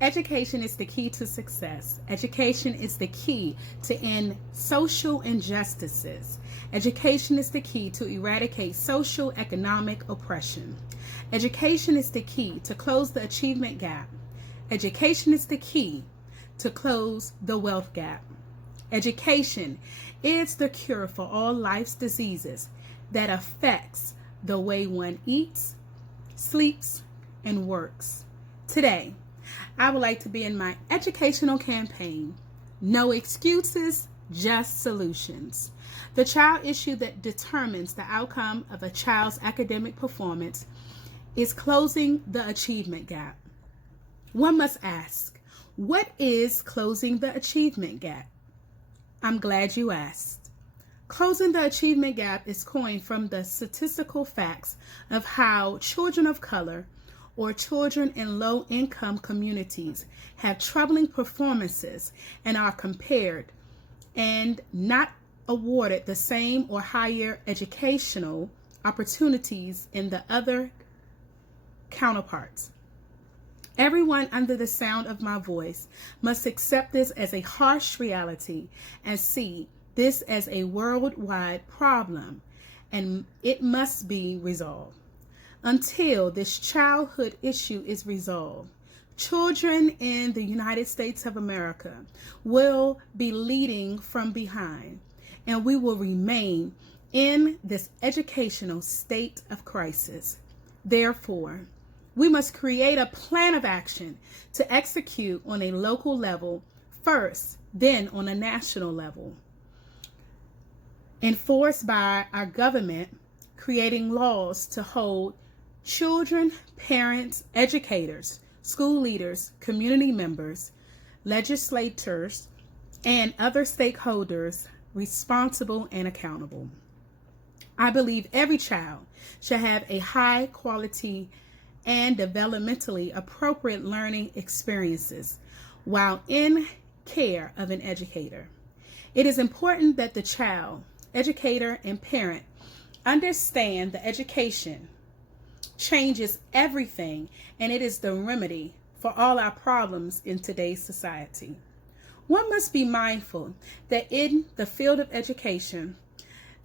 Education is the key to success. Education is the key to end social injustices. Education is the key to eradicate social economic oppression. Education is the key to close the achievement gap. Education is the key to close the wealth gap. Education is the cure for all life's diseases that affects the way one eats, sleeps, and works. Today, I would like to begin my educational campaign, No Excuses, Just Solutions. The child issue that determines the outcome of a child's academic performance is closing the achievement gap. One must ask, what is closing the achievement gap? I'm glad you asked. Closing the achievement gap is coined from the statistical facts of how children of color or children in low-income communities have troubling performances and are compared and not awarded the same or higher educational opportunities in the other counterparts. Everyone under the sound of my voice must accept this as a harsh reality and see this as a worldwide problem, and it must be resolved. Until this childhood issue is resolved, children in the United States of America will be leading from behind, and we will remain in this educational state of crisis. Therefore, we must create a plan of action to execute on a local level first, then on a national level, enforced by our government, creating laws to hold children, parents, educators, school leaders, community members, legislators, and other stakeholders responsible and accountable. I believe every child should have a high quality and developmentally appropriate learning experiences while in care of an educator. It is important that the child, educator, and parent understand that education changes everything, and it is the remedy for all our problems in today's society. One must be mindful that in the field of education,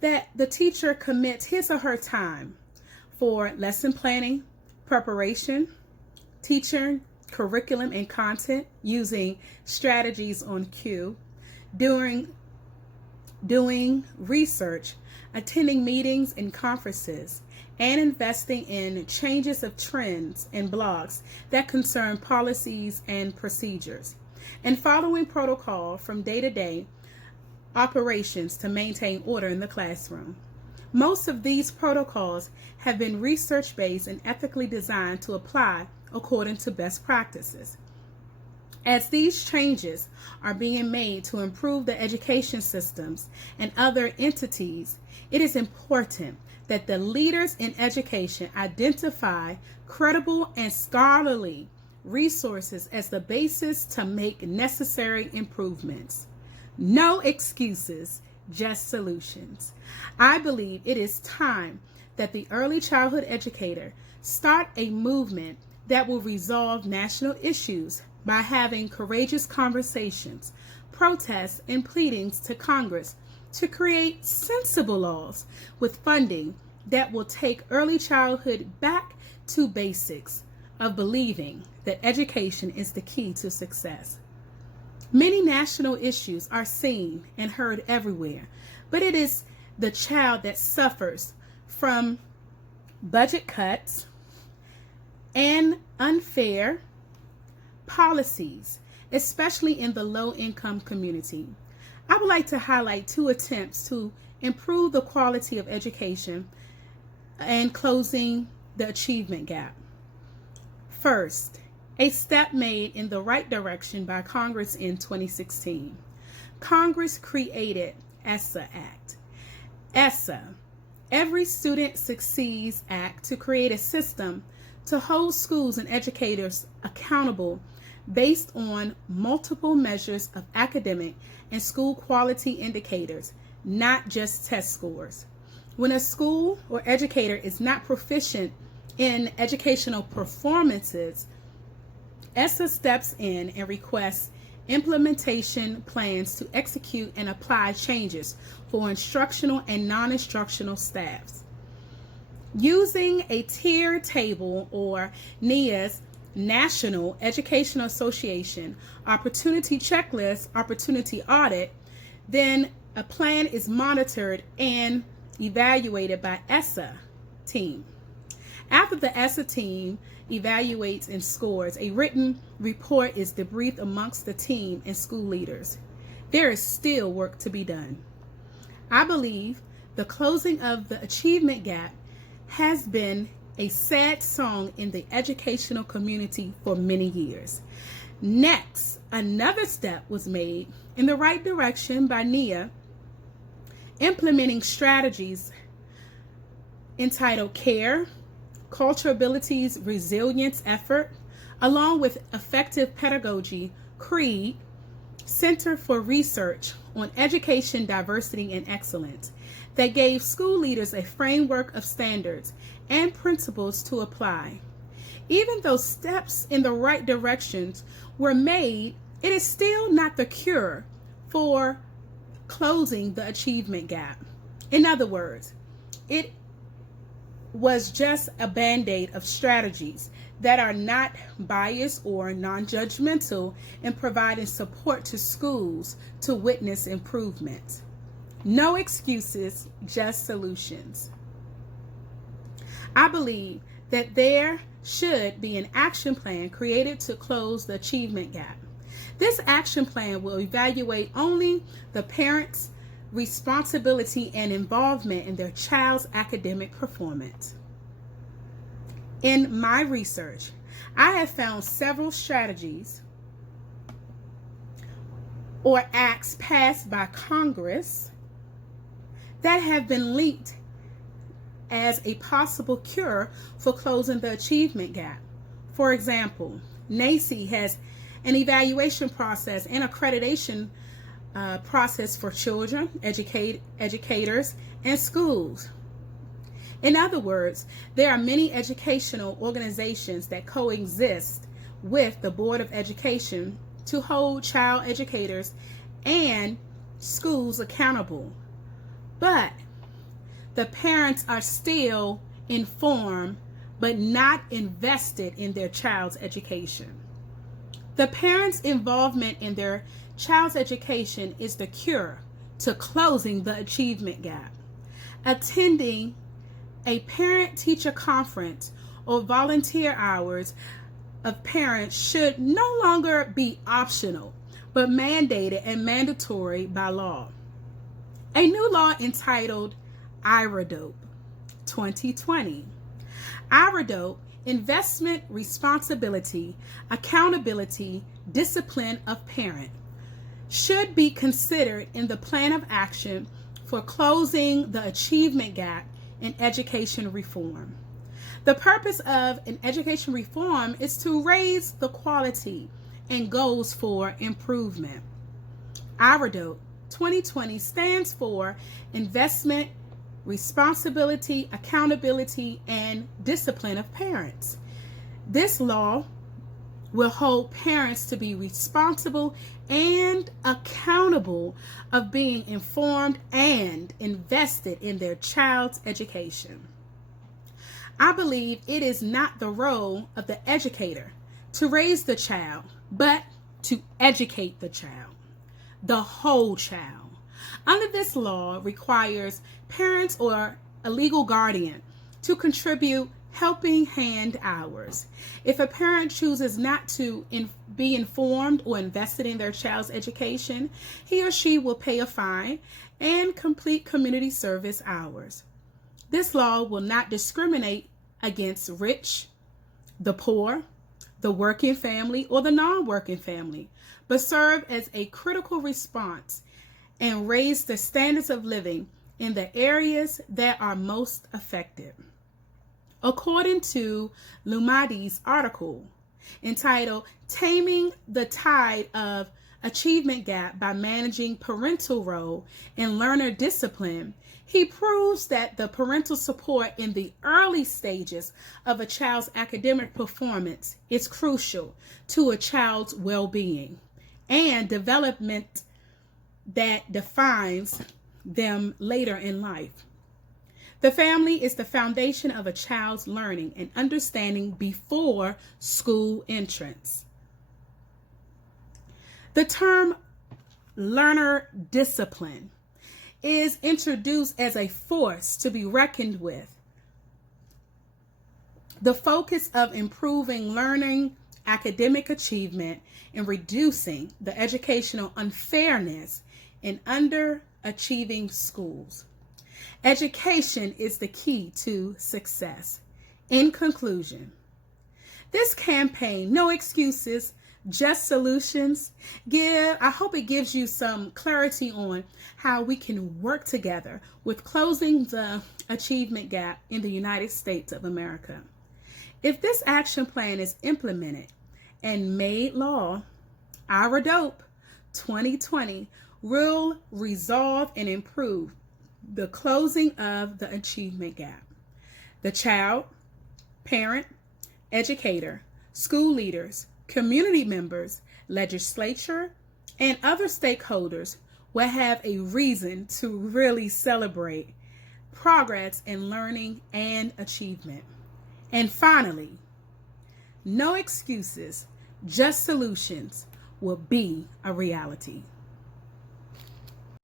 that the teacher commits his or her time for lesson planning, preparation, teacher, curriculum, and content using strategies on cue, doing research, attending meetings and conferences, and investing in changes of trends and blogs that concern policies and procedures, and following protocol from day-to-day operations to maintain order in the classroom. Most of these protocols have been research-based and ethically designed to apply according to best practices. As these changes are being made to improve the education systems and other entities, it is important that the leaders in education identify credible and scholarly resources as the basis to make necessary improvements. No excuses, just solutions. I believe it is time that the early childhood educator start a movement that will resolve national issues by having courageous conversations, protests, and pleadings to Congress to create sensible laws with funding that will take early childhood back to basics of believing that education is the key to success. Many national issues are seen and heard everywhere, but it is the child that suffers from budget cuts and unfair policies, especially in the low-income community. I would like to highlight 2 attempts to improve the quality of education and closing the achievement gap. First, a step made in the right direction by Congress in 2016. Congress created ESSA Act. ESSA, Every Student Succeeds Act, to create a system to hold schools and educators accountable based on multiple measures of academic and school quality indicators, not just test scores. When a school or educator is not proficient in educational performances, ESSA steps in and requests implementation plans to execute and apply changes for instructional and non-instructional staffs. Using a tier table or NIA's National Educational Association Opportunity Checklist, Opportunity Audit, then a plan is monitored and evaluated by ESSA team. After the ESSA team evaluates and scores, a written report is debriefed amongst the team and school leaders. There is still work to be done. I believe the closing of the achievement gap has been a sad song in the educational community for many years. Next, another step was made in the right direction by NIA, implementing strategies entitled CARE, Cultural Abilities Resilience Effort, along with effective pedagogy, CREED, Center for Research on Education, Diversity, and Excellence, that gave school leaders a framework of standards and principles to apply. Even though steps in the right directions were made, it is still not the cure for closing the achievement gap. In other words, it was just a band-aid of strategies that are not biased or non-judgmental in providing support to schools to witness improvement. No excuses, just solutions. I believe that there should be an action plan created to close the achievement gap. This action plan will evaluate only the parents' responsibility and involvement in their child's academic performance. In my research, I have found several strategies or acts passed by Congress that have been linked as a possible cure for closing the achievement gap. For example, NAEYC has an evaluation process and accreditation process for children, educators, and schools. In other words, there are many educational organizations that coexist with the Board of Education to hold child educators and schools accountable. But the parents are still informed but not invested in their child's education. The parents' involvement in their child's education is the cure to closing the achievement gap. Attending a parent-teacher conference or volunteer hours of parents should no longer be optional, but mandated and mandatory by law. A new law entitled IRADOPE 2020. IRADOPE, Investment Responsibility, Accountability, Discipline of Parent, should be considered in the plan of action for closing the achievement gap in education reform. The purpose of an education reform is to raise the quality and goals for improvement. IRADOPE 2020 stands for Investment, Responsibility, Accountability, and Discipline of Parents. This law will hold parents to be responsible and accountable of being informed and invested in their child's education. I believe it is not the role of the educator to raise the child, but to educate the child, the whole child. Under this law requires parents or a legal guardian to contribute helping hand hours. If a parent chooses not to be informed or invested in their child's education, he or she will pay a fine and complete community service hours. This law will not discriminate against rich, the poor, the working family, or the non-working family, but serve as a critical response and raise the standards of living in the areas that are most affected. According to Lumadi's article entitled Taming the Tide of Achievement Gap by Managing Parental Role and Learner Discipline, He proves that the parental support in the early stages of a child's academic performance is crucial to a child's well-being and development that defines them later in life. The family is the foundation of a child's learning and understanding before school entrance. The term learner discipline is introduced as a force to be reckoned with. The focus of improving learning, academic achievement, and reducing the educational unfairness in underachieving schools. Education is the key to success. In conclusion, this campaign, No Excuses, Just Solutions, I hope it gives you some clarity on how we can work together with closing the achievement gap in the United States of America. If this action plan is implemented and made law, our DOPE 2020 will resolve and improve the closing of the achievement gap. The child, parent, educator, school leaders, community members, legislature, and other stakeholders will have a reason to really celebrate progress in learning and achievement. And finally, no excuses, just solutions will be a reality.